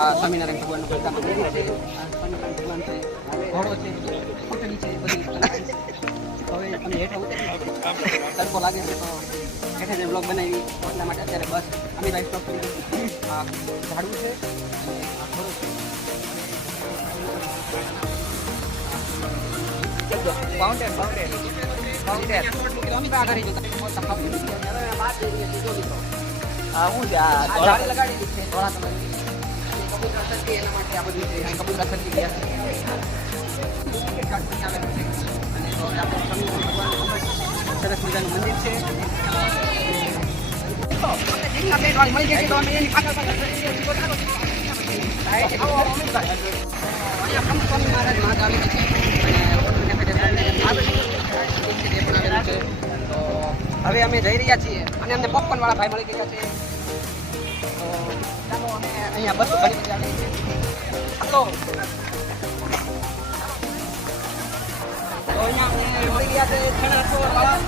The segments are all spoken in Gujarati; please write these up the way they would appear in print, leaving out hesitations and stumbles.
આ સ્વામિનારાયણ ભગવાનનું પોતાનું મંદિર છે. આ સ્વામિનારાયણ ભગવાન છે, ઘોડો છે, કોટડી છે, બધી હવે અમે હેઠળ ઉતરી તડકો લાગે છે તો હેઠે જે બ્લોગ બનાવી એટલા માટે અત્યારે બસ અમીભાઈ સ્ટોપ કરી આ ઝાડવું છે અને આ ઘોડો છે. ફાઉન્ટેન ફાઉન્ટેન ફાઉન્ટેન હા હું છે આ ઝાડી લગાડેલી છે ધોળા કલરની. કબૂતર સરકી એના માટે આ બધું છે. કબૂતર સરકી ગયા છે. આવેલું છે અને તો આપણે સ્વામિનારાયણ ભગવાનનું સરસ મજાનું મંદિર છે. મળી જાય તો અમે એની પાછળ અહીંયા પ્રમુખ સ્વામી મહારાજ મહાકાલ છે અને તો હવે અમે જઈ રહ્યા છીએ અને અમને પોપકોર્ન વાળા ભાઈ મળી ગયા છે. તો ચાલો અમે અહીંયા બસ ભરી ગયા છીએ. તો અહીંયા અમે મળી ગયા છે છણસર વાળા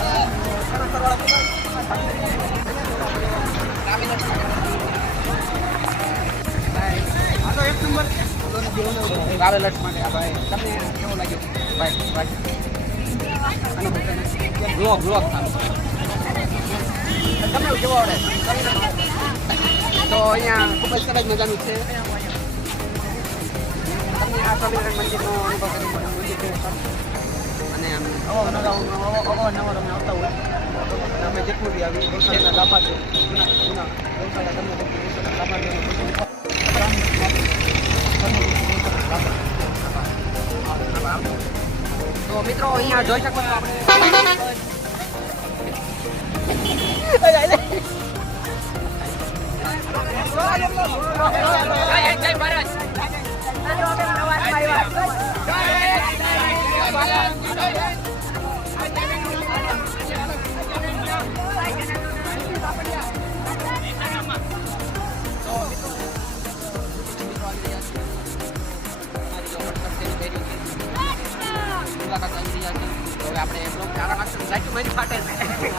આ તો એક નંબર ટ્રાવેલર્સ માટે આ ભાઈ તમને કેવો લાગ્યો ભાઈ બ્લોગ તમને કેવો આવડે તો અહીંયા ખૂબ જ સરસ મજાનું છે. તમને આ સ્વામિનારાયણ મંદિરનો અનુભવ કરી મંદિર છે અને અવારનવાર અમે આવતા હોય અમે જેટલું બી આવી ગૌશાળાના લાભા છે જૂના ગૌશાળા તમને ગૌશાળા લાભા તો મિત્રો અહીંયા જોઈ શકો છો આપણે આપણે બ્લોગ ચારા નાખશું લાઈટ મારી ફાટે છે.